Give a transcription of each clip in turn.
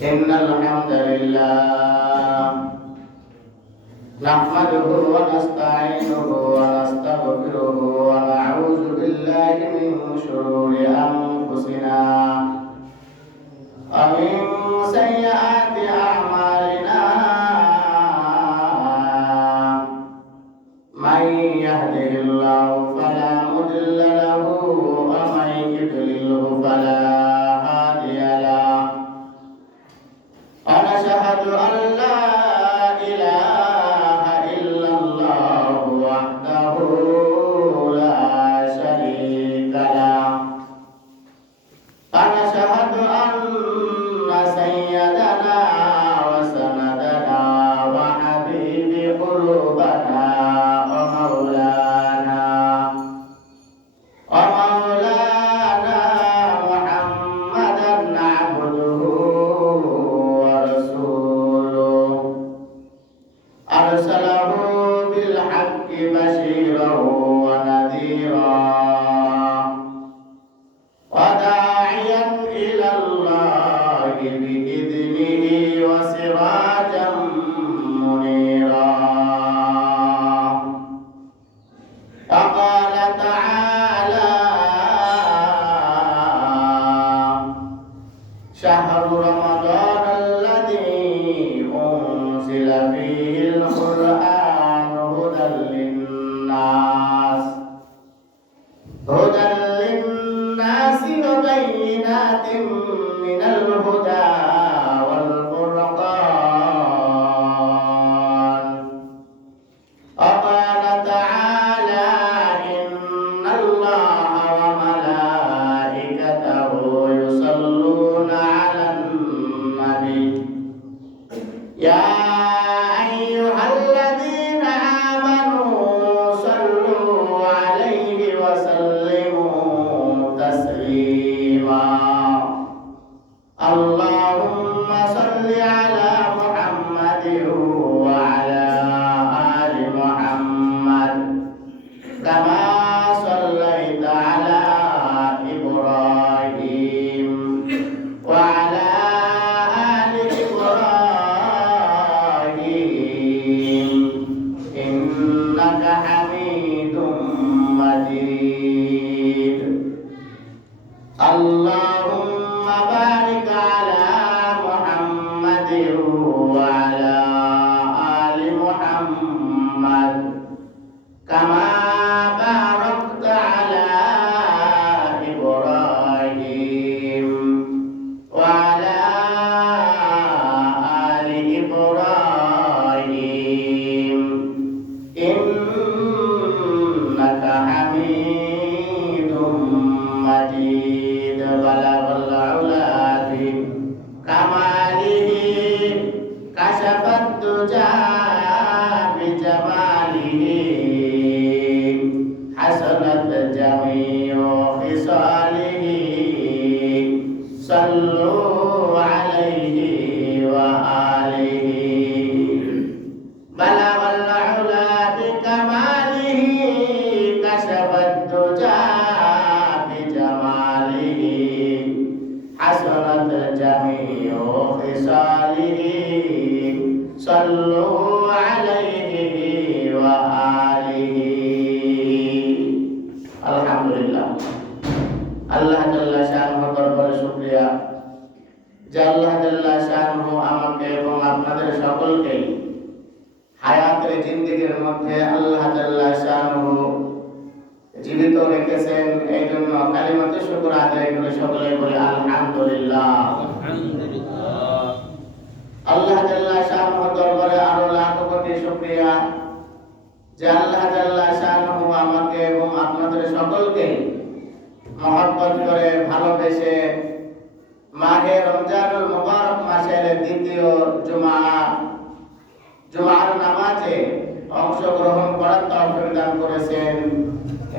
إن الحمد لله نحمده ونستعينه ونستغفره ونعوذ بالله من شرور أنفسنا ومن سيئات أعمالنا من يهده الله فلا مضل له ومن يضلله فلا هادي له ونشهد أن لا إله إلا الله وحده لا شريك له ونشهد أن سيدنا وسندنا وحبيب قلوبنا ومولانا محمدا عبده ورسوله أرسله بالحق بشيرا ونذيرا وداعيا إلى الله بإذنه وسراجا منيرا فقال تعالى شهر رمضان الذي أنزل فيه القرآن هدى للناس وبينات من الهدى والفرقان وقال تعالى إن الله وملائكته يصلون على النبي يا أيها الذين آمنوا صلوا عليه وسلموا تسليما اللهم صل على محمد وعلى آل محمد كما صليت على إبراهيم وعلى آل إبراهيم إنك حميد مجيد اللهم بارك على محمد وعلى آل محمد كما باركت على إبراهيم وعلى آل إبراهيم إنك حميد مجيد بلغ العلا بكماله كشف الدجى بجماله حسنت جميع خصاله صلوا عليه وآله بلغ العلا بكماله كشف الدجى بجماله حسنت جميع خصاله صلوا عليه وآله الحمد لله আল্লাহ জাল্লা শানহু দরবারে শুকরিয়া যে আল্লাহ জাল্লা শানহু আমাকে এবং আপনাদের সকলকে হায়াতের জিন্দেগীর মধ্যে আল্লাহ জাল্লা শানহু জীবিত রেখেছেন এই জন্য কালিমাতে শুকর আদায় করে সকলে বলি আলহামদুলিল্লাহ। আল্লাহ জাল্লা শানহু দরবারে আরো লাখ কোটি শুকরিয়া যে আল্লাহ জাল্লা শানহু আমাকে এবং আপনাদের সকলকে মহব্বত করে ভালোবেসে মাহে রমজানুল মুবারক মাসের দ্বিতীয় জুমার নামাজে অংশগ্রহণ করার তৌফিক দান করেছেন।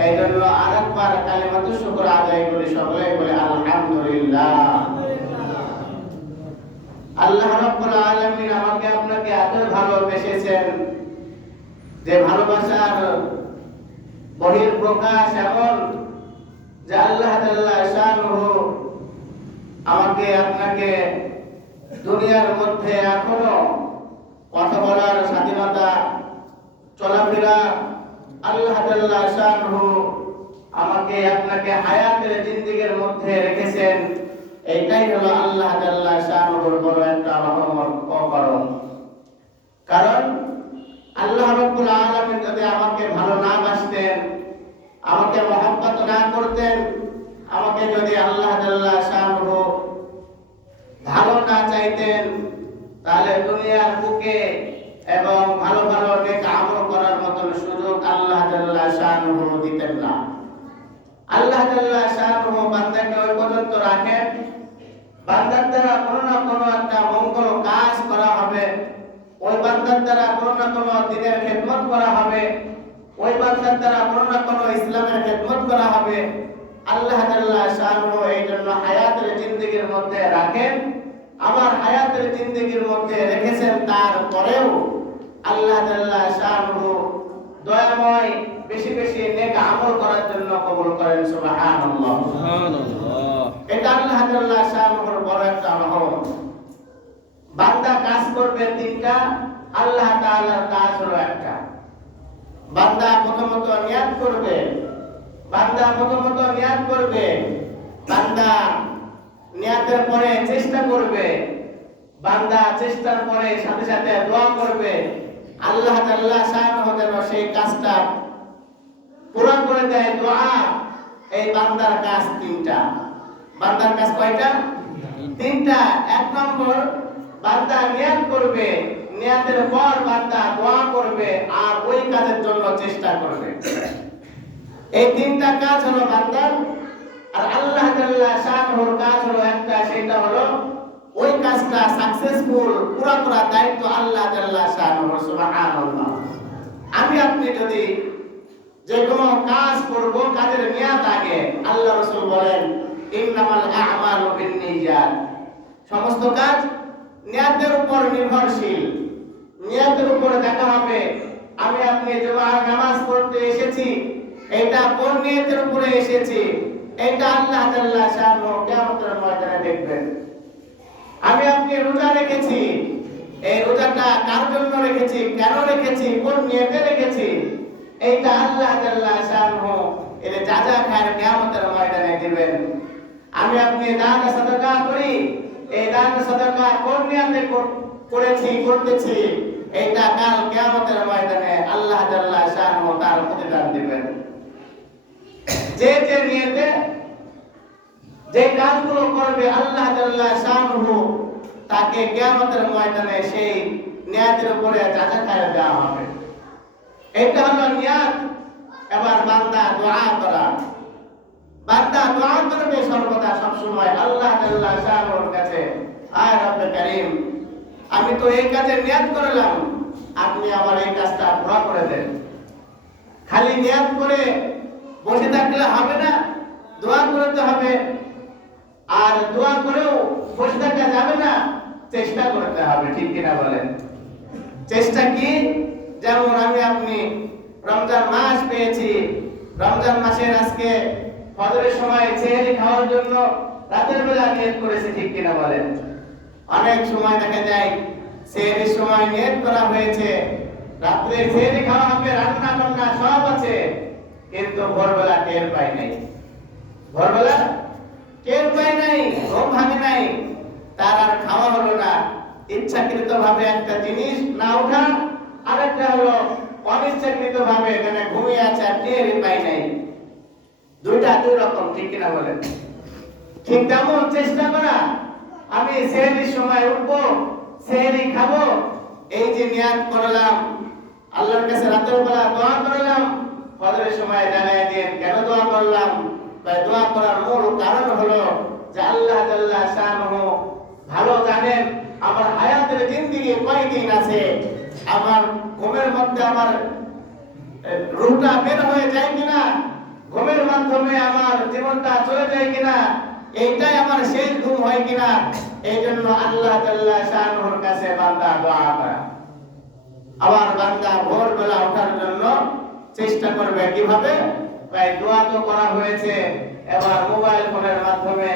এই জন্য আরেকবার কালিমাতুশ শুকর আদায় করে সকলে বলে আলহামদুলিল্লাহ। আল্লাহ রাব্বুল আলামিন আমাকে আপনাকে এত ভালোবেসেছেন যে ভালোবাসার বহিঃপ্রকাশ এমন যে আল্লাহ জাল্লা শানুহু আমাকে আপনাকে দুনিয়ার মধ্যে এখনো কথা বলার স্বাধীনতা, চলাফেরা আল্লাহ তাআলা শানহু আমাকে আপনাকে হায়াতের জিন্দেগির মধ্যে রেখেছেন। এইটাই হলো আল্লাহ তাআলা শানহুর বড় একটা রহমত ও করম। কারণ আল্লাহ রাব্বুল আলামিন যদি আমাকে ভালো না বাসতেন, আমাকে মহব্বত না করতেন, আমাকে যদি আল্লাহ তাআলা শানহু ভালো না চাইতেন, তাহলে দুনিয়ার বুকে এবং ভালো ভালো নেক আমল করার মতন সুযোগ আল্লাহ তাআলা শানহু দিতেন না। আল্লাহ তাআলা শানহু বান্দাকে ওই পর্যন্ত রাখেন, বান্দার দ্বারা কোনো না কোনো একটা মঙ্গল কাজ করা হবে, ওই বান্দার দ্বারা কোনো না কোনো দ্বীনের খেদমত করা হবে, ওই বান্দার দ্বারা কোনো না কোনো ইসলামের খেদমত করা হবে। আল্লাহ তাআলা শানহু এই জন্য হায়াতের জিন্দেগির মধ্যে রাখেন। আমার হায়াতের জিন্দেগির মধ্যে রেখেছেন, তারপরেও আল্লাহ তাআলা শানহু দয়াময় বেশি বেশি নেক আমল করার জন্য কবুল করেন। সুবহানাল্লাহ, সুবহানাল্লাহ। এটা আল্লাহ তাআলা শানহুর বড় একটা রহমত। বান্দা কাজ করবে তিনটা, আল্লাহ তাআলার কাজ হলো একটা। বান্দা প্রথমত নিয়াত করবে, বান্দা নিয়াতের পরে চেষ্টা করবে, বান্দা চেষ্টার পরে সাথে সাথে দোয়া করবে। আল্লাহ তাআলা শানহু যেন সেই কাজটা পুরো করে দেয়। দোয়া এই বান্দার কাজ তিনটা। বান্দার কাজ কয়টা? তিনটা। এক নম্বর, বান্দা নিয়াত করবে, নিয়াতের পর বান্দা দোয়া করবে আর ওই কাজের জন্য চেষ্টা করবে। এই তিনটা কাজ হলো বান্দার। আর আল্লাহ তাআলা শানহুর কাজ হলো একটা, সেটা হলো ওই কাজটা সাকসেসফুল পুরো করার দায়িত্ব আল্লাহ তাআলা শানহুর। সুবহানাল্লাহ। আমি আপনি যদি যে কোনো কাজ করব, কাজের নিয়াত আগে। আল্লাহ রাসূল বলেন, ইন্নামাল আ'মালু বিন্নিয়াত। সমস্ত কাজ নিয়াতের উপর নির্ভরশীল। নিয়াতের উপর দেখা হবে আমি আপনি জুমার নামাজ পড়তে এসেছি, এটা কোন নিয়তের উপরে এসেছি, এটা আল্লাহ তাআলা শানহু কিয়ামতের ময়দানে দেখবেন। আমি আপনি রোজা রেখেছি, এই রোজাটা কার জন্য রেখেছি, কেন রেখেছি, কোন নিয়তে রেখেছি, এইটা আল্লাহ তাআলা শানহু এর জাযা খায়ের কিয়ামতের ময়দানে দিবেন। আমি আপনি দান সাদাকা করি, এই দান সাদাকা কোন নিয়তে করেছি, করতেছি, এইটা কাল কিয়ামতের ময়দানে আল্লাহ তাআলা শানহু তার প্রতিদান দিবেন। যে যে নিয়তে যে কাজগুলো করবে আল্লাহ তাআলা শানহু তাকে কিয়ামতের ময়দানে সেই নিয়তের উপরে জাযা খায় দেওয়া হবে। এটা হলো নিয়ত। এবার বান্দা দোয়া করা। বান্দা দোয়া করবে সর্বদা সব সময় আল্লাহ তাআলা শানহুর কাছে, আয় রব্বে কারীম, আমি তো এই কাজে নিয়ত করলাম, আপনি আমার এই কাজটা পুরো করে দেন। খালি নিয়ত করে বসে থাকলে হবে না, দোয়া করতে হবে। আর দোয়া করেও বসে থাকা যাবে না, চেষ্টা করতে হবে। ঠিক কিনা বলেন? চেষ্টা কি? যেমন আমি আপনি রমজান মাস পেয়েছি, রমজান মাসের আজকে ফজরের সময় সেহরি খাওয়ার জন্য রাতের বেলা নিয়ত করেছি। ঠিক কিনা বলেন? অনেক সময় দেখা যায় সেহরির সময় নিয়ত করা হয়েছে, রাত্রে সেহরি খাওয়া হবে, রান্না বান্না সব আছে, কিন্তু ভোরবেলা টের পাই নাই, ভোরবেলা টের পাই নাই, ঘুম ভাঙে নাই, তার আর খাওয়া হলো না। ইচ্ছাকৃত ভাবে একটা জিনিস না ওঠা, আরেকটা হলো অনিচ্ছাকৃত ভাবে এখানে ঘুমিয়ে আছে আর টেরই পাই নাই। দুইটা দুই রকম। ঠিক কিনা বলেন? ঠিক তেমন চেষ্টা করা, আমি সেহরির সময় উঠবো, সেহরি খাবো, এই যে নিয়ত করলাম, আল্লাহর কাছে রাতের বেলা দোয়া করলাম, ফজরের সময় জানাই দিন কেন দোয়া করলাম। দোয়া করার মূল কারণ হলো যে আল্লাহ তাআলা শানহু ভালো জানেন আমার হায়াতের জিন্দেগি কয়দিন আছে, আমার ঘুমের মধ্যে আমার রূহটা বের হয়ে যায় কিনা, ঘুমের মাধ্যমে আমার জীবনটা চলে যায় কিনা, এইটাই আমার শেষ ঘুম হয় কিনা। এই জন্য আল্লাহ তাআলা শানহুর কাছে বান্দা দোয়া করে। আবার বান্দা ভোরবেলা ওঠার জন্য চেষ্টা করবে। কিভাবে? দোয়া তো করা হয়েছে, এবার মোবাইল ফোনের মাধ্যমে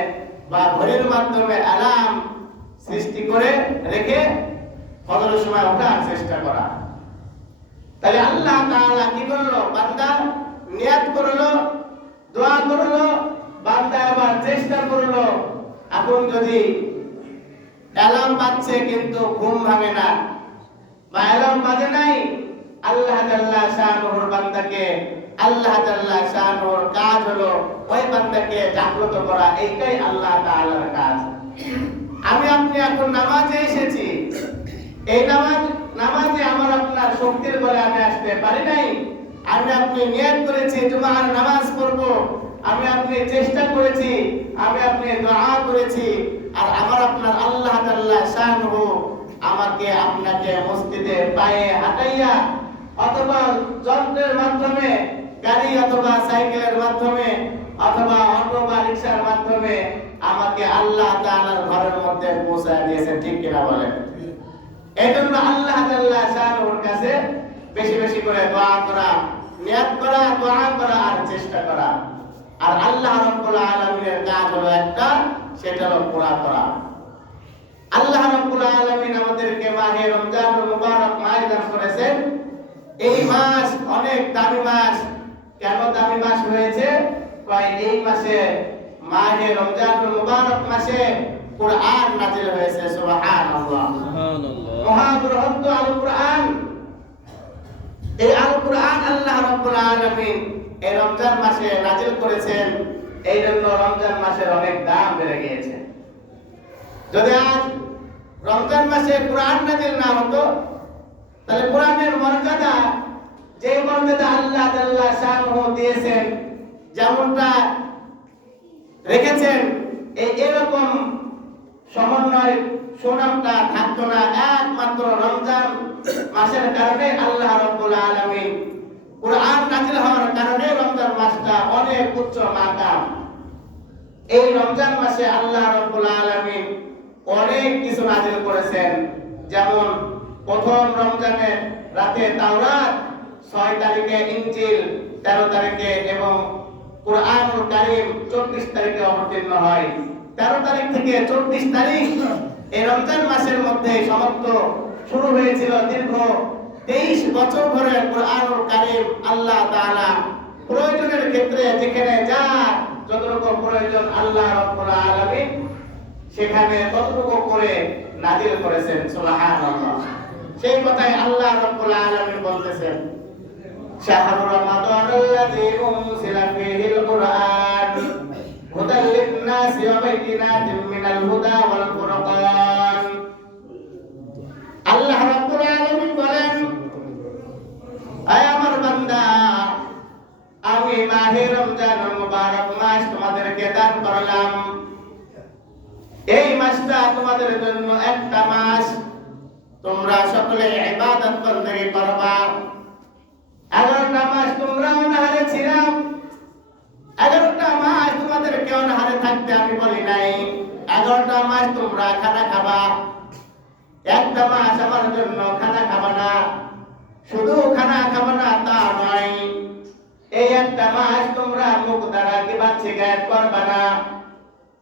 বা ঘড়ির মাধ্যমে অ্যালার্ম সৃষ্টি করে রেখে ফজরের সময় ওঠার চেষ্টা করা। তাহলে আল্লাহ তাআলা কি করলো? বান্দা নিয়াত করলো, দোয়া করলো, বান্দা আবার চেষ্টা করলো। এখন যদি অ্যালার্ম বাজছে কিন্তু ঘুম ভাঙে না, বা অ্যালার্ম বাজে নাই, আল্লাহ তাআলা শানুর বান্দাকে, আল্লাহ তাআলা শানুর কাজ হলো ওই বান্দাকে জাগ্রত করা। এইটাই আল্লাহ তাআলার কাজ। আমি আপনি এখন নামাজে এসেছি, এই নামাজে আমার আপনার শক্তির বলে আমি আসতে পারি নাই। আমি আপনি নিয়ত করেছি জুমার নামাজ পড়ব, আমি আপনি চেষ্টা করেছি, আমি আপনি দোয়া করেছি, আর আমার আপনার আল্লাহ তাআলা শানুহু আমাকে আপনাকে মসজিদে পায়ে হাঁটাইয়া অথবা যন্ত্রের মাধ্যমে, গাড়ি অথবা সাইকেলের মাধ্যমে অথবা অটো বা রিকশার মাধ্যমে আমাকে আল্লাহ তাআলার ঘরের মধ্যে পৌঁছায় দিয়েছেন। ঠিক কিনা বলেন? এজন্য আল্লাহ তাআলা শানুর কাছে বেশি বেশি করে দোয়া করা, নিয়ত করা, দোয়া করা আর চেষ্টা করা। আর আল্লাহ রাব্বুল আলামিনের কাজ হলো একটা, সেটা হলো পুরা করা। আল্লাহ রাব্বুল আলামিন আমাদেরকে মাহে রমজানুল মুবারক মাস দান করেছেন। এই মাস অনেক দামি মাস। কেন দামি মাস হয়েছে? কয় এই মাসে, মাহে রমজানুল মুবারক মাসে কুরআন নাযিল হয়েছে। সুবহানাল্লাহ, সুবহানাল্লাহ। মহাগ্রন্থ আল কুরআন, এই আল কুরআন আল্লাহ রাব্বুল আলামিন এই রমজান মাসে নাযিল করেছেন। এই জন্য রমজান মাসের অনেক দাম বেড়ে গিয়েছে। যদি আজ রমজান মাসে কুরআন নাযিল না হতো, তাহলে কুরআনের মর্যাদা, যে মর্যাদা আল্লাহ তাআলা শানুহু দিয়েছেন, যেমনটা রেখেছেন, এরকম সমন্বয় সুনামটা থাকতো না। একমাত্র রমজান মাসের কারণে আল্লাহ রাব্বুল আলামিন কুরআন নাযিল হওয়ার কারণে রমজান মাসটা অনেক উচ্চ মাকাম। এই রমজান মাসে আল্লাহ রাব্বুল আলামিন অনেক কিছু নাযিল করেছেন। যেমন প্রথম রমজানের রাতে তাওরাত, 6 তারিখে ইনজিল, 13 তারিখে এবং কুরআনুল কারীম 24 তারিখে অবতীর্ণ হয়। 13 তারিখ থেকে 24 তারিখ এই রমজান মাসের মধ্যে সমাপ্ত শুরু হয়েছিল। দীর্ঘ 23 বছর ধরে কুরআনুল কারীম আল্লাহ তাআলা প্রয়োজনের ক্ষেত্রে যেখানে যা যতটুকু প্রয়োজন আল্লাহ রাব্বুল আলামিন সেখানে ততটুকু করে নাযিল করেছেন। সুবহানাল্লাহ। সেই কথাই আল্লাহ রাব্বুল আলামিন বলতেছেন, শাহরু রমাদানাল্লাযী উনজিলা ফীহিল কুরআন হুদাল লিন-নাসি ওয়া বাইয়িনাতিন মিনাল হুদা ওয়াল ফুরকান। আল্লাহ রাব্বুল আলামিন বলেন, আয় আমার বান্দা, আমি মাহে রমজানুল মুবারক মাস তোমাদেরকে দান করলাম। এই মাসটা তোমাদের জন্য একটা মাস, তোমরা সকলে ইবাদত বন্দেগী করবা। 11টা মাস তোমরা অনাহারে ছিলাম, 11টা মাস তোমাদেরকে অনাহারে থাকতে আমি বলি নাই। 11টা মাস তোমরা খানা খাবা। একটা মাস আমার জন্য খানা খাবা না। শুধু খানা খাবা না তা নয়, এই একটা মাস তোমরা মুখ দ্বারা গীবত শিকায়ত করবা না।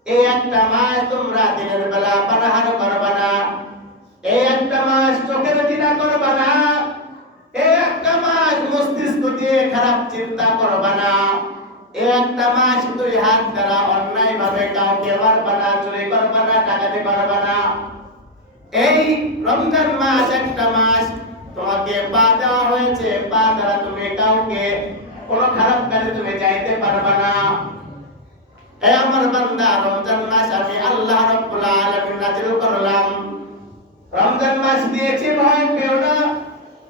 এই একটা মাস তোমরা দিনের বেলা পানাহার করবা না। এই একটা মাস চোখের জিনা করবা না। এই একটা মাস মস্তিষ্ক দিয়ে খারাপ চিন্তা করবা না। এই একটা মাস দুই হাত দ্বারা অন্যায় ভাবে কাউকে মারবা না, চুরি করবা না, ডাকাতি করবা না। এই রমজান মাস একটা মাস তোমাকে পা দেওয়া হয়েছে, পা দ্বারা তুমি কাউকে কোনো খারাপ কাজে তুমি যাইতে পারবা না। এই আমার বান্দা, রমজান মাস আমি আল্লাহ রাব্বুল আলামিন নাযিল করলাম। রমজান মাস দিয়েছি ভয় পেও না।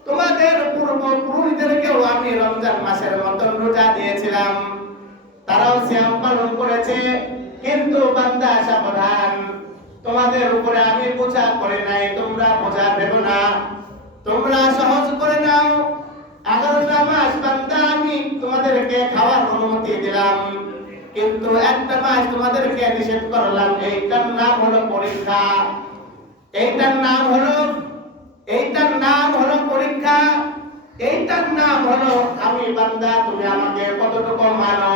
তোমাদের পূর্বপুরুষদেরকেও আমি রমজান মাসের মতন রোজা দিয়েছিলাম, তারাও সিয়াম পালন করেছে। কিন্তু বান্দা সাবধান, তোমাদের উপরে আমি বোঝা করে নাই, তোমরা বোঝা ভেবো না, তোমরা সহজ করে নাও। 11টা মাস বান্দা আমি তোমাদেরকে খাওয়ার অনুমতি দিলাম, কিন্তু একটা মাস তোমাদেরকে নিষেধ করলাম। এইটার নাম হলো পরীক্ষা, এইটার নাম হলো পরীক্ষা, এইটার নাম হলো আমি বান্দা তুমি আমাকে কতটুকু মানো,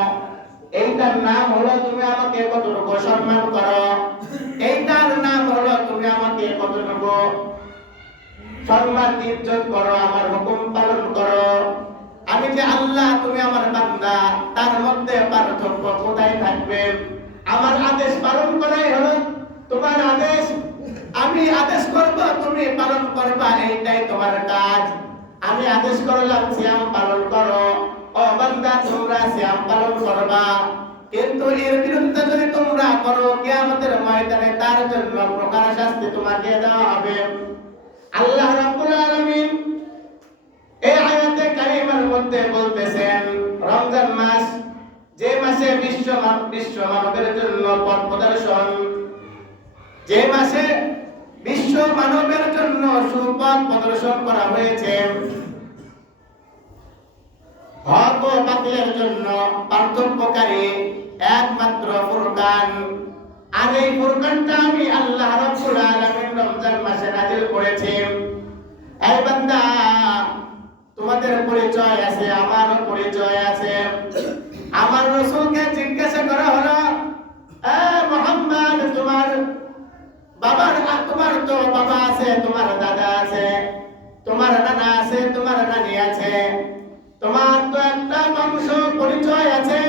এইটার নাম হলো তুমি আমাকে কতটুকু সম্মান করো, এইটার নাম হলো তুমি কতটুকু সম্মান ইজ্জত করো, আমার হুকুম পালন করো। আমি যে আল্লাহ, তুমি আমার বান্দা, তার মধ্যে পার্থক্য কোথায় থাকবে? আমার আদেশ পালন করাই হলো তোমার আদেশ। আমি আদেশ করব, তুমি পালন করবা, এইটাই তোমার কাজ। আমি আদেশ করলাম সিয়াম পালন করো, ও বান্দা তোমরা সিয়াম পালন করবা। কিন্তু এর বিরুদ্ধে যদি তোমরা করো, কিয়ামতের ময়দানে তার জন্য প্রকার শাস্তি তোমাকে দেওয়া হবে। আল্লাহ রাব্বুল আলামিন এই আয়াতে কারিমার মধ্যে বলতেছেন, রমজান মাস, যে মাসে বিশ্ব মানবের জন্য পথ প্রদর্শন, যে মাসে বিশ্ব মানবের জন্য সুপথ প্রদর্শন করা হয়েছে, হক ও বাতিলের জন্য পার্থক্যকারী একমাত্র ফুরকান। আর এই ফুরকানটা আমি আল্লাহ রাব্বুল আলামিন রমজান মাসে নাযিল করেছি। এই বান্দা, তোমাদের পরিচয় আছে, আমারও পরিচয় আছে। আমার রাসূলকে জিজ্ঞাসা করা হলো, এ মুহাম্মদ, তোমার তো বাবা আছে, তোমার দাদা আছে, তোমার নানা আছে, তোমার নানি আছে, তোমার তো একটা বংশ পরিচয় আছে।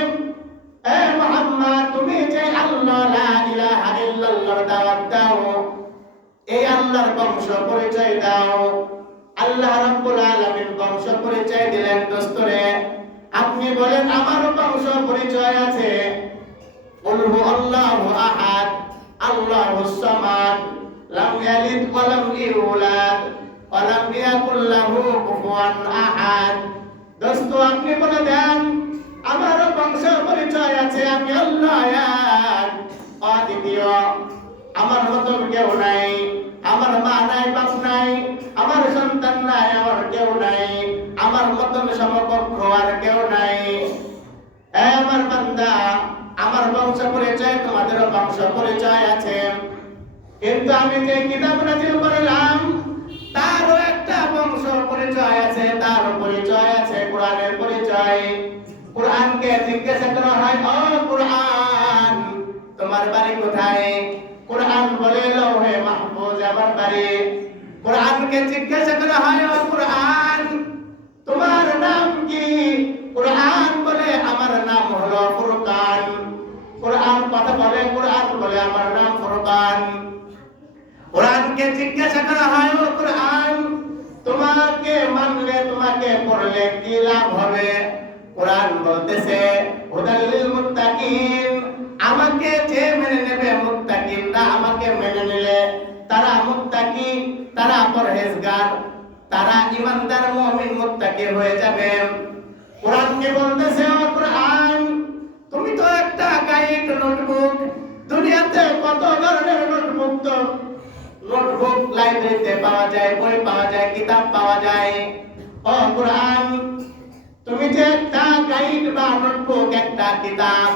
এ মুহাম্মদ, তুমি যে আল্লাহ লা ইলাহা ইল্লাল্লাহর দাওয়াত দাও, এই আল্লাহর বংশ পরিচয় দাও। আল্লাহ রাব্বুল আলামিন বংশ পরিচয় দিলেন। দোস্তরে, আপনি বলেন আমার বংশ পরিচয় আছে। কুল হুয়াল্লাহু আহাদ, আল্লাহুস সামাদ, লাম ইয়ালিদ ওয়া লাম ইউলাদ ওয়া লাম ইয়াকুল লাহু কুফুয়ান আহাদ। দোস্ত, আপনি বলে দেন আমার বংশ পরিচয় আছে, আমি আল্লাহ এক, অদ্বিতীয়, আমার মতো কেউ নাই, আমার মা নাই, বাপ নাই, আমার সন্তান নাই, আমার কেউ নাই, আমার মতন সমকক্ষ আর কেউ নাই। আমার বান্দা, আমার বংশ পরিচয়, তোমাদেরও বংশ পরিচয় আছে। কিন্তু আমি যে কিতাব নাযিল করলাম, তারও একটা বংশ পরিচয় আছে, তার পরিচয় আছে, কোরআনের পরিচয়। কোরআনকে জিজ্ঞাসা করা হয়, ও কোরআন, তোমার বাড়ি কোথায়? কোরআন বলে লৌহে মাহফুজ আমার বাড়ি। কোরআনকে জিজ্ঞাসা করা হয়, ও কোরআন, তোমার নাম কি? কোরআন বলে আমার নাম হলো ফুরকান। কোরআন কথা বলে, কোরআন বলে আমার নাম ফুরকান। কোরআনকে জিজ্ঞাসা করা হয়, ও কোরআন, তোমাকে মানলে, তোমাকে পড়লে কি লাভ হবে? কোরআন বলতেছে, হুদাল লিল মুত্তাকিন, আমাকে যে মেনে নেবে, মুত্তাকিনরা আমাকে মেনে নিলে তারা মুত্তাকি, তারা পরহেজগার, তারা ঈমানদার মুমিন মুত্তাকি হয়ে যাবে। কোরআনকে বলতেছে, ও কোরআন, তুমি তো একটা গাইড নোটবুক। দুনিয়াতে কত ধরনের নোটবুক লাইব্রেরিতে পাওয়া যায়, বই পাওয়া যায়, কিতাব পাওয়া যায়। ও কোরআন, তুমি যে একটা গাইড বা নোটবুক, একটা কিতাব,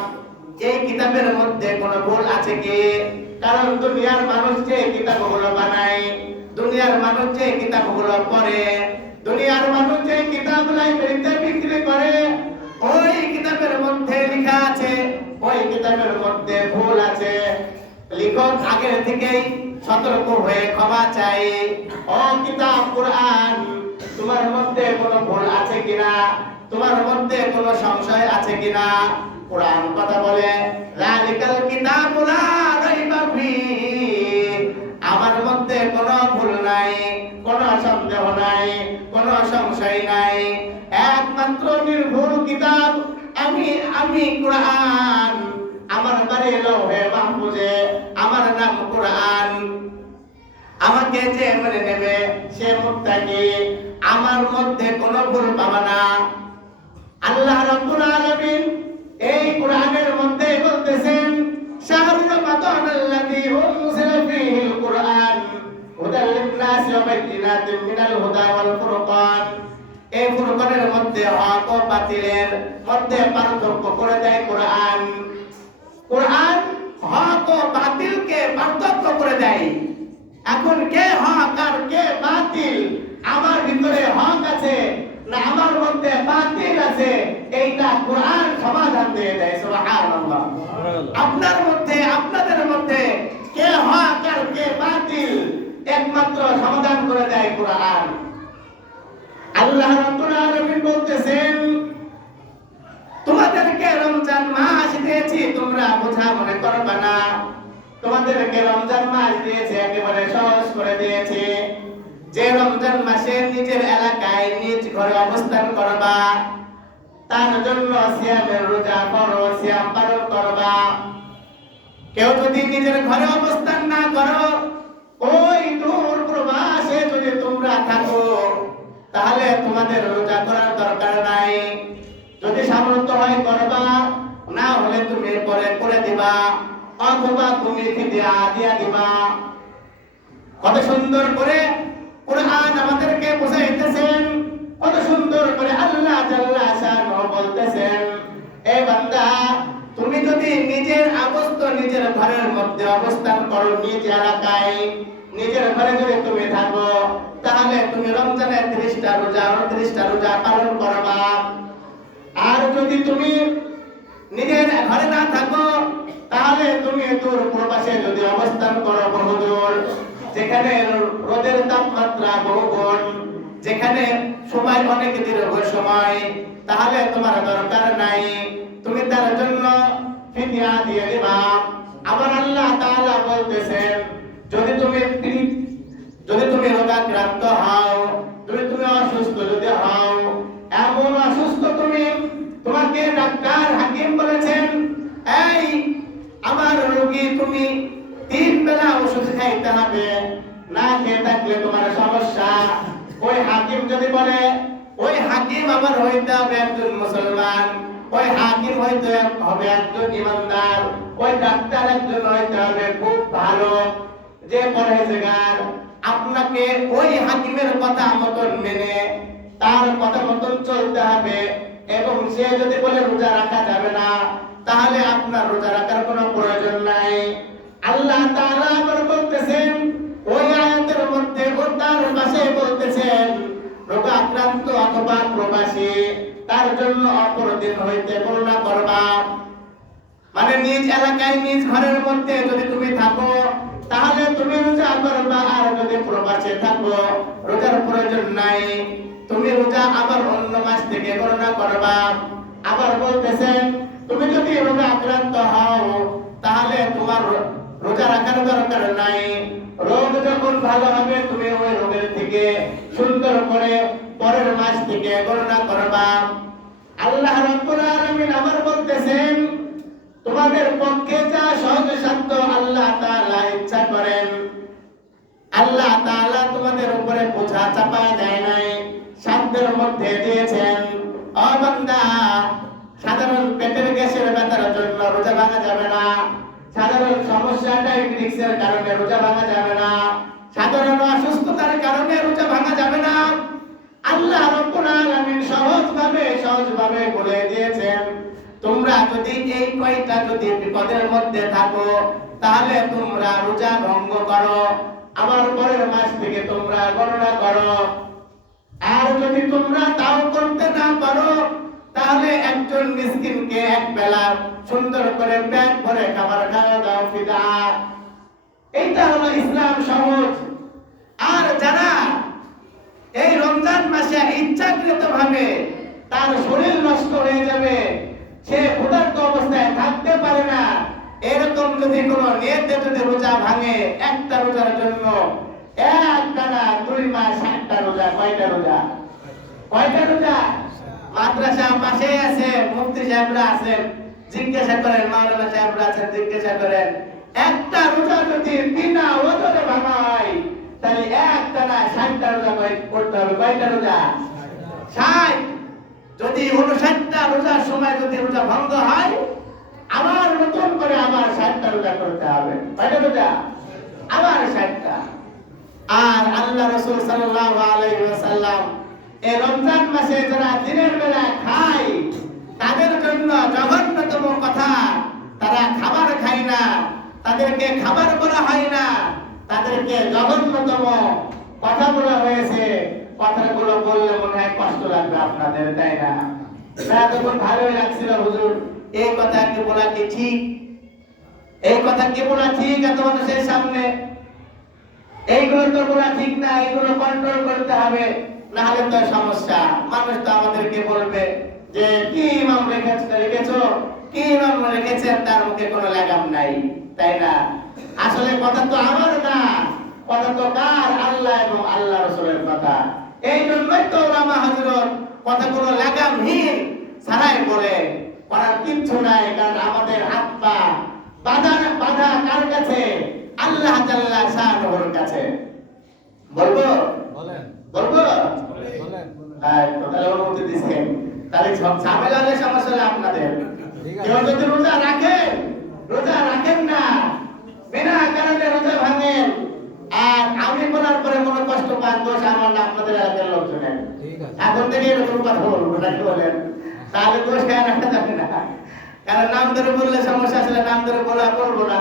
এই কিতাবের মধ্যে কোনো ভুল আছে কি? কারণ দুনিয়ার মানুষ যে কিতাবগুলো বানায়, দুনিয়ার মানুষ যে কিতাবগুলো পড়ে, দুনিয়ার মানুষ যে কিতাব লাইব্রেরিতে বিক্রি করে, ওই কিতাবের মধ্যে লেখা আছে, ওই কিতাবের মধ্যে ভুল আছে। লেখক আগের থেকেই সতর্ক হয়ে ক্ষমা চাই। ও কিতাব কোরআন, তোমার মধ্যে কোনো ভুল আছে কিনা, তোমার মধ্যে কোনো সংশয় আছে কিনা? কোরআন কথা বলে, যালিকাল কিতাবু লা রাইবা ফীহ, আমার মধ্যে কোনো ভুল নাই, কোনো সন্দেহ নাই, কোনো সংশয় নাই, একমাত্র নির্ভুল কিতাব আমি কোরআন। আমার বাড়ি লৌহে মাহফুজে, আমার নাম কোরআন। আমাকে যে মেনে নেবে সে মুত্তাকি, আমার মধ্যে কোনো ভুল পাবে না। আল্লাহ রাব্বুল আলামিন এই কোরআনের মধ্যে বলতেছেন, শাহরুর রমাদান আল্লাযী উনজিলা ফীহিল কুরআন হুদাল লিন-নাসি ওয়া বাইয়িনাতিন মিনাল হুদা ওয়াল ফুরকান। এই ফুরকানের মধ্যে হক ও বাতিলের মধ্যে পার্থক্য করে দেয় কোরআন। কোরআন হক ও বাতিলকে পার্থক্য করে দেয়। এখন কে হক আর কে বাতিল, আমার ভিতরে হক আছে না আমার মধ্যে বাতিল আছে, এইটা কোরআন সমাধান দিয়ে দেয়। সুবহানাল্লাহ। আপনার মধ্যে, আপনাদের মধ্যে কে হক আর কে বাতিল, একমাত্র সমাধান করে দেয় কোরআন। আল্লাহ রাব্বুল আলামিন বলতেছেন, তোমাদেরকে রমজান মাস দিয়েছি, তোমরা বোঝা মনে করবে না। তোমাদেরকে রমজান মাস দিয়েছে, একেবারে সহজ করে দিয়েছে। যে রমজান মাসে নিজের এলাকায় নিজ ঘরে অবস্থান করবা, তার জন্য সিয়ামের রোজা করো, সিয়াম পালন করবা। কেউ যদি নিজের ঘরে অবস্থান না করো, ওই দূর প্রবাসে যদি তোমরা থাকো, তাহলে তোমাদের রোজা করার দরকার নাই। যদি সামর্থ্য হয় করবা, না হলে তুমি পরে করে দিবা, অথবা তুমি ফিদিয়া দিয়া দিবা। কত সুন্দর করে কুরআন আমাদেরকে বোঝাইতেছেন, কত সুন্দর করে আল্লাহ জাল্লা শানহু বলতেছেন, এ বান্দা, তুমি যদি নিজের নিজের ঘরের মধ্যে অবস্থান করো, নিজ এলাকায় নিজের ঘরে যদি তুমি থাকো, তাহলে তুমি রমজানের 30টা রোজা 29টা রোজা পালন করবা। আর যদি তুমি নিজের ঘরে না থাকো, তাহলে তুমি দূর প্রবাসে যদি অবস্থান করো, বহুদূর, যেখানে রোদের তাপমাত্রা বহুগুণ, যেখানে সময় অনেক দীর্ঘ সময়, তাহলে তোমার দরকার নাই, তুমি তার জন্য ফিদিয়া দিয়ে দিবা। আবার আল্লাহ তাআলা বলতেছেন, যদি তুমি রোগাক্রান্ত হও, তুমি অসুস্থ যদি হও, এমন অসুস্থ তোমাকে ডাক্তার হাকিম বলেছেন, এই আমার রোগী, তুমি 3 বেলা ওষুধ খাইতে হবে, না খেয়ে থাকলে তোমার সমস্যা। ওই হাকিম যদি বলে, ওই হাকিম আবার হইতে হবে একজন মুসলমান, ওই হাকিম হইতে হবে একজন ইমানদার, ওই ডাক্তার একজন হইতে হবে খুব ভালো, যে পরহেজগার। আপনাকে ওই হাকিমের কথা মতন মেনে তার কথা মতন চলতে হবে। এবং সে যদি বলে রোজা রাখা যাবে না, তাহলে আপনার রোজা রাখার কোনো প্রয়োজন নাই। আল্লাহ তাআলা আবার বলতেছেন, ওই আয়াতের মধ্যে তার পাশে বলতেছেন, রোগাক্রান্ত অথবা প্রবাসী, তার জন্য অপরদিন হইতে করুণা করবা। মানে নিজ এলাকায় নিজ ঘরের মধ্যে যদি তুমি থাকো, তাহলে তুমি রোজা করবা। আর যদি প্রবাসে থাকো, রোজার প্রয়োজন নাই, তুমি রোজা আবার অন্য মাস থেকে করুণা করবা। আবার বলতেছেন, তুমি যদি রোগে আক্রান্ত হও, তাহলে তোমার রোজা রাখার দরকার নাই। রোগ যখন ভালো হবে, তুমি ওই রোগের থেকে সুন্দর করে পরের মাস থেকে গণনা করবা। আল্লাহ রাব্বুল আলামিন আবার বলতেছেন, তোমাদের পক্ষে যা সহজ সাধ্য আল্লাহ তাআলা ইচ্ছা করেন। আল্লাহ তাআলা তোমাদের উপরে বোঝা চাপায় দেয় নাই, সাধ্যের মধ্যে দিয়েছেন। ও বান্দা, সাধারণ পেটের গ্যাসের ব্যথার জন্য রোজা ভাঙা যাবে না, সাধারণ সমস্যা ডায়াবেটিসের কারণে রোজা ভাঙা যাবে না, সাধারণ অসুস্থতার কারণে রোজা ভাঙা যাবে না। আল্লাহ রাব্বুল আলামিন সহজভাবে বলে দিয়েছেন, তোমরা যদি এই কয়টা যদি বিপদের মধ্যে থাকো, তাহলে তোমরা রোজা ভঙ্গ করো, আবার পরের মাস থেকে তোমরা গণনা করো। আর যদি তোমরা তাও করতে না পারো, তাহলে একজন মিসকিনকে এক বেলা সুন্দর করে পেট ভরে খাবার খাওয়া দাও, ফিদা। এইটা হলো ইসলাম সহজ। আর যারা এই রমজান মাসে ইচ্ছাকৃতভাবে তার শরীর নষ্ট হয়ে যাবে, সে ক্ষুধার্ত অবস্থায় থাকতে পারে না, এরকম যদি কোনো নিয়তে যদি রোজা ভাঙে, একটা রোজার জন্য একটানা 2 মাস 60টা রোজা, কয়টা রোজা? মাদ্রাসা পাশে আছে, মুফতি সাহেবরা আছেন, জিজ্ঞাসা করেন, মাওলানা সাহেবরা আছেন, জিজ্ঞাসা করেন, একটা রোজা যদি বিনা ওজনে ভাঙা হয়, তাহলে একটানা 60টা রোজা করতে হবে। কয়টা রোজা? 60। যদি 59টা রোজার সময় যদি রোজা ভঙ্গ হয়, আবার নতুন করে আবার 60টা রোজা করতে হবে। কয়টা রোজা? আবার 60টা। আর আল্লাহ রাসূল সাল্লাল্লাহু আলাইহি ওয়াসাল্লাম এই রমজান মাসে যারা দিনের বেলা খায়, তাদের জন্য জঘন্যতম কথা, তারা খাবার খায় না, তাদেরকে খাবার বলা হয় না, তাদেরকে জঘন্যতম কথা বলা হয়েছে। কথাগুলো বললে মনে হয় কষ্ট লাগবে আপনাদের, তাই না? তখন ভালোই লাগছিল, হুজুর এই কথা কি বলা কি ঠিক? এই কথা কি বলা ঠিক এত মানুষের সামনে? এইগুলো তো বলা ঠিক না, এগুলো কন্ট্রোল করতে হবে, না হলে তো সমস্যা। মানুষ তো আমাদেরকে বলবে যে কি ইমাম রেখেছো, কি ইমাম রেখেছেন, তার মুখে কোনো লাগাম নাই, তাই না? আসলে কথা তো আমার না, কথা তো কার? আল্লাহ এবং আল্লাহ রাসূলের কথা। এই জন্যই তো ওলামা হযরত কথাগুলো লাগামহীন ছাড়াই বলে, করার কিচ্ছু নাই। কারণ আমাদের হাত পা বাধা বাধা কার কাছে? আল্লাহ জাল্লা শানুর কাছে। বলবো বলেন বলবো বলেন তাহলে অনুমতি দিচ্ছেন, তাহলে সব ঝামেলা হলে সমস্যা হলে আপনাদের। কেউ যদি রোজা রাখেন না, বিনা কারণে রোজা ভাঙেন, আর আমি বলার পরে কোনো কষ্ট পান, দোষ আমার না, আপনাদের এলাকার লোকজনের। এখন থেকে এরকম কথা বলবো নাকি বলেন? তাহলে দোষ খেয়ে রাখা যাবে না, কারণ নাম ধরে বললে সমস্যা, আসলে নাম ধরে বলা করবো না।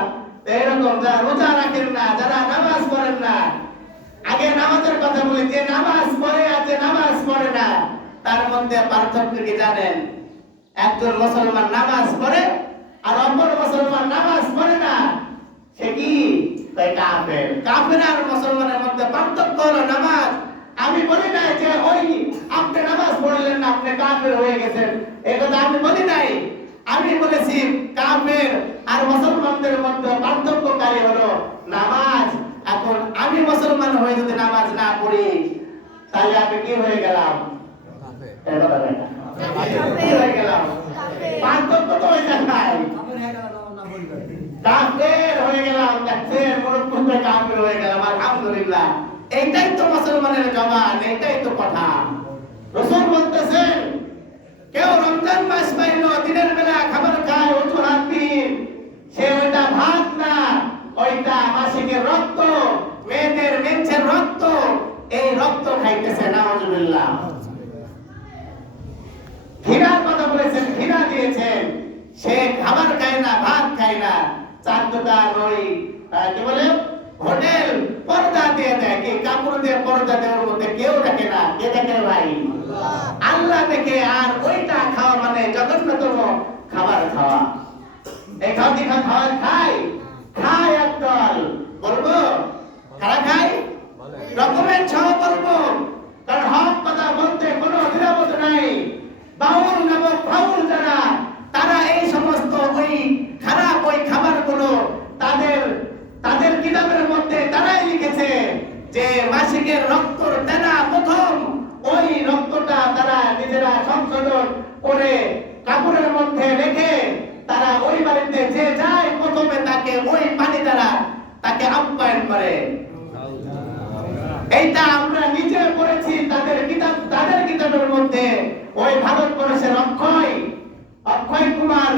এরকম যারা রোজা রাখেন না, যারা নামাজ পড়েন না, আগে নামাজের কথা বলি, যে নামাজ পড়ে আর যে নামাজ পড়ে না তার মধ্যে পার্থক্য কি জানেন? একজন মুসলমান নামাজ পড়ে আর অপর মুসলমান নামাজ পড়ে না, সে কি? কাফের। কাফের আর মুসলমানের মধ্যে পার্থক্য হলো নামাজ। আমি বলি নাই যে ওই আপনি নামাজ পড়লেন না আপনি কাফের হয়ে গেছেন, এই কথা আমি বলি নাই। আমি বলেছি কাফের আর মুসলমানদের মধ্যে পার্থক্যকারী হলো নামাজ। এখন আমি মুসলমান হয়ে যদি নামাজ না পড়ি, তাহলে আমি কি হয়ে গেলাম? কি হয়ে গেলাম? পার্থক্য তো ওই জায়গায়, কাফের হয়ে গেলাম, দেখছেন মরুভূমিতে কাফের হয়ে গেলাম। আলহামদুলিল্লাহ, এইটাই তো মুসলমানের জবান, এইটাই তো কথা। রাসূল বলতেছেন, কেউ রমজান মাস পাইলো, দিনের বেলা খাবার খায়, অজুহাত দিন, সে ওইটা ভাত না, ওইটা মাসিকের রক্ত, মেয়েদের মেন্সের রক্ত, এই রক্ত খাইতেছে। নাউজুবিল্লাহ। ঘৃণার কথা বলেছেন, ঘৃণা দিয়েছেন, সে খাবার খায় না, ভাত খায় না, চার দোকান ওই কি বলে হোটেল পর্দা দিয়ে দেয়, কি কাপড় দিয়ে পর্দা দেওয়ার মধ্যে কেউ দেখে না। কে দেখে ভাই? আল্লাহ দেখে। আর ওইটা খাওয়া মানে জঘন্যতম খাবার খাওয়া। এই খাবার খায় একদল, বলবো খারা খাই ডকুমেন্ট সহ বলবো, কারণ হক কথা বলতে কোনো দ্বিধাবোধ নাই। বাউল নামক ফাউল যারা, তারা এই সমস্ত ওই খারাপ ওই খাবারগুলো তাদের কিতাবের মধ্যে তারাই লিখেছে যে মাসিকের রক্তর দেনা প্রথম ওই রক্তটা তারা নিজেরা সংশোধন করে কাপড়ের মধ্যে রেখে তারা ওই বাড়িতে যে যায় প্রথমে তাকে ওই পানি দ্বারা তাকে আপ্যায়ন করে। এইটা আমরা নিজে পড়েছি তাদের কিতাবের মধ্যে। ওই ভারতবর্ষের অক্ষয় কুমার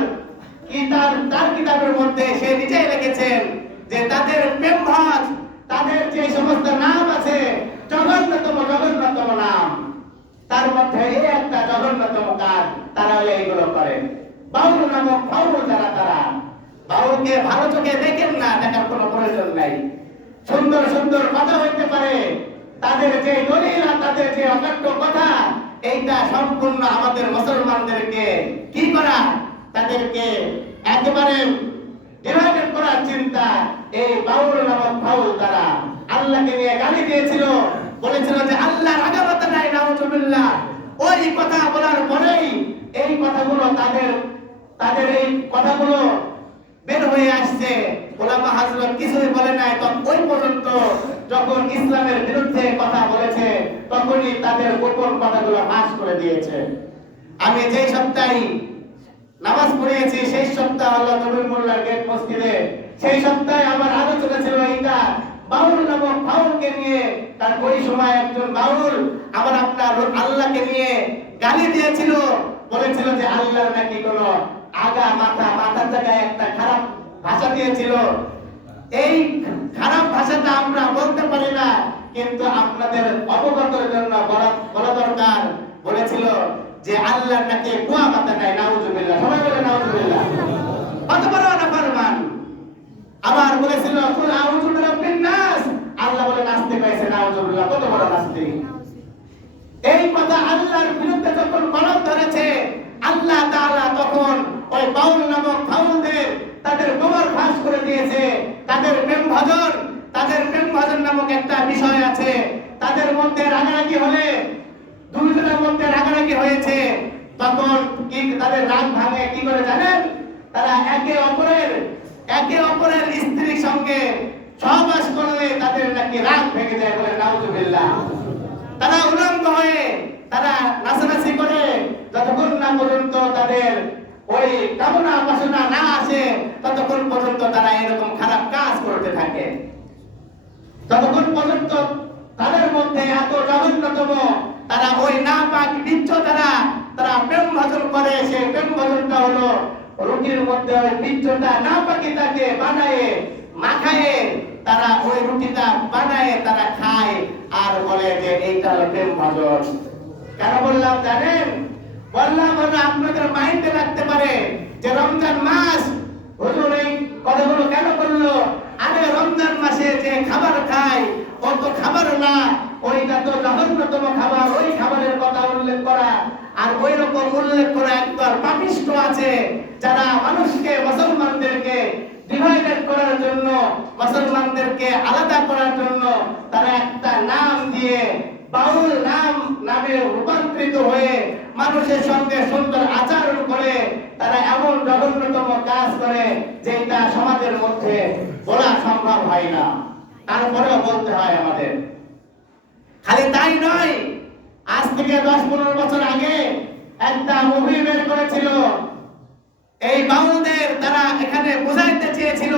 কি তার কিতাবের মধ্যে সে নিজেই লিখেছেন যে তাদের প্রেমভাজ, তাদের যে সমস্ত নাম আছে জঘন্যতম নাম, তার মধ্যে এই একটা জঘন্যতম কাজ, তারা এইগুলো করে। বাউল নামক ফাউল যারা, তারা বাউলকে ভালো চোখে দেখেন না, দেখার কোনো প্রয়োজন নাই। সুন্দর সুন্দর কথা হইতে পারে, তাদের যে দলিল আর তাদের যে অকাট্য কথা, এইটা সম্পূর্ণ আমাদের মুসলমানদেরকে কি করা, তাদেরকে একেবারে ডিভাইডেড করার চিন্তা। এই বাউল নামক ফাউল তারা আল্লাহকে নিয়ে গালি দিয়েছিল, বলেছিল যে আল্লাহর আগামাতা নাই, নাউজুবিল্লাহ। ওই কথা বলার পরেই এই কথাগুলো তাদের এই কথাগুলো বের হয়ে আসছে। ওলামা হযরত কিছুই বলে নাই, তখন ওই পর্যন্ত যখন ইসলামের বিরুদ্ধে কথা বলেছে তখনই তাদের গোপন কথাগুলো ফাঁস করে দিয়েছে। আমি যেই সপ্তাহে নামাজ পড়িয়েছি সেই সপ্তাহ আল্লাহ নবীর মোল্লার গেট মসজিদে, সেই সপ্তাহে আমার আলোচনা ছিল এইটা বাউল নামক ফাউলকে নিয়ে। তার ওই সময় একজন বাউল আবার আপনার আল্লাহকে নিয়ে গালি দিয়েছিল, বলেছিল যে আল্লাহর নাকি কোনো আগা মাথার জায়গায় একটা খারাপ ভাষা দিয়েছিল। এই খারাপ ভাষাটা আমরা বলতে পারি না, কিন্তু আপনাদের অবগতের জন্য বলা দরকার। বলেছিল যে আল্লাহর নাকি কুয়া মাথা নাই, নাউজুবিল্লাহ। সবাই বলে নাউজুবিল্লাহ। কত বড় নাফরমান। আবার বলেছিল কুল আউযু বিরাব্বিন নাস, আল্লাহ বলে নাস্তিক হয়েছে, নাউজুবিল্লাহ। কত বড় নাস্তিক। এই কথা আল্লাহর বিরুদ্ধে যখন কলম ধরেছে, আল্লাহ তাআলা তখন ওই বাউল নামক ফাউলদের তাদের গোবর ফাঁস করে দিয়েছে, তাদের প্রেম ভজন, তাদের প্রেম ভজন নামক একটা বিষয় আছে। তাদের মধ্যে রাগারাগি হলে, দুজনের মধ্যে রাগারাগি হয়েছে, তখন কি তাদের রাগ ভাঙে কি করে জানেন? তারা একে অপরের স্ত্রীর সঙ্গে সহবাস করলে তাদের নাকি রাগ ভেঙে যায়, বলে নাউজুবিল্লাহ। তারা উলঙ্গ হয়ে তারা নাচানাচি করে যতক্ষণ না পর্যন্ত তাদের ওই কামনা বাসনা না আসে, ততক্ষণ পর্যন্ত তারা এরকম খারাপ কাজ করতে থাকে। ততক্ষণ পর্যন্ত তাদের মধ্যে এত জঘন্যতম, তারা ওই নাপাক বীর্য দ্বারা তারা প্রেম ভজন করে। সেই প্রেম ভজনটা হলো রুটির মধ্যে ওই বীর্যটা নাপাকিটাকে বানায়ে মাখায়ে তারা ওই রুটিটা বানায়ে তারা খায় আর বলে যে এইটা হলো প্রেম ভজন। কেন বললাম জানেন? বললাম হলো আপনাদের মাইন্ডে রাখতে পারে যে রমজান মাস হুজুর এই কথাগুলো কেন বললো? আরে রমজান মাসে যে খাবার খায় অত খাবার না, ওইটা তো জঘন্যতম খাবার, ওই খাবারের কথা উল্লেখ করা। আর ওই রকম উল্লেখ করা একদল পাপিষ্ঠ আছে যারা মানুষকে, মুসলমানদেরকে ডিভাইডেড করার জন্য, মুসলমানদেরকে আলাদা করার জন্য তারা একটা নাম দিয়ে বাউল নামে রূপান্তরিত হয়ে মানুষের সঙ্গে সুন্দর আচরণ করে তারা এমন জঘন্যতম কাজ করে যেটা সমাজের মধ্যে বলা সম্ভব হয় না, তারপরেও বলতে হয় আমাদের। খালি তাই নয়, আজ থেকে 10-15 বছর আগে একটা মুভি বের করেছিল এই বাউলদের, তারা এখানে বুঝাইতে চেয়েছিল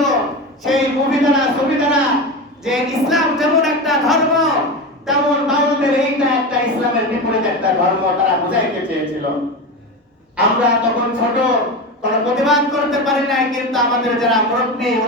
সেই মুভি দ্বারা, ছবি দ্বারা, যে ইসলাম যেমন একটা ধর্ম তেমন বাউলদের এইটা একটা ইসলামের বিপরীত একটা ধর্ম, তারা বুঝাইতে চেয়েছিল। আমরা তখন ছোট, কোনো প্রতিবাদ করতে পারি নাই, কিন্তু আমাদের যারা মুরব্বী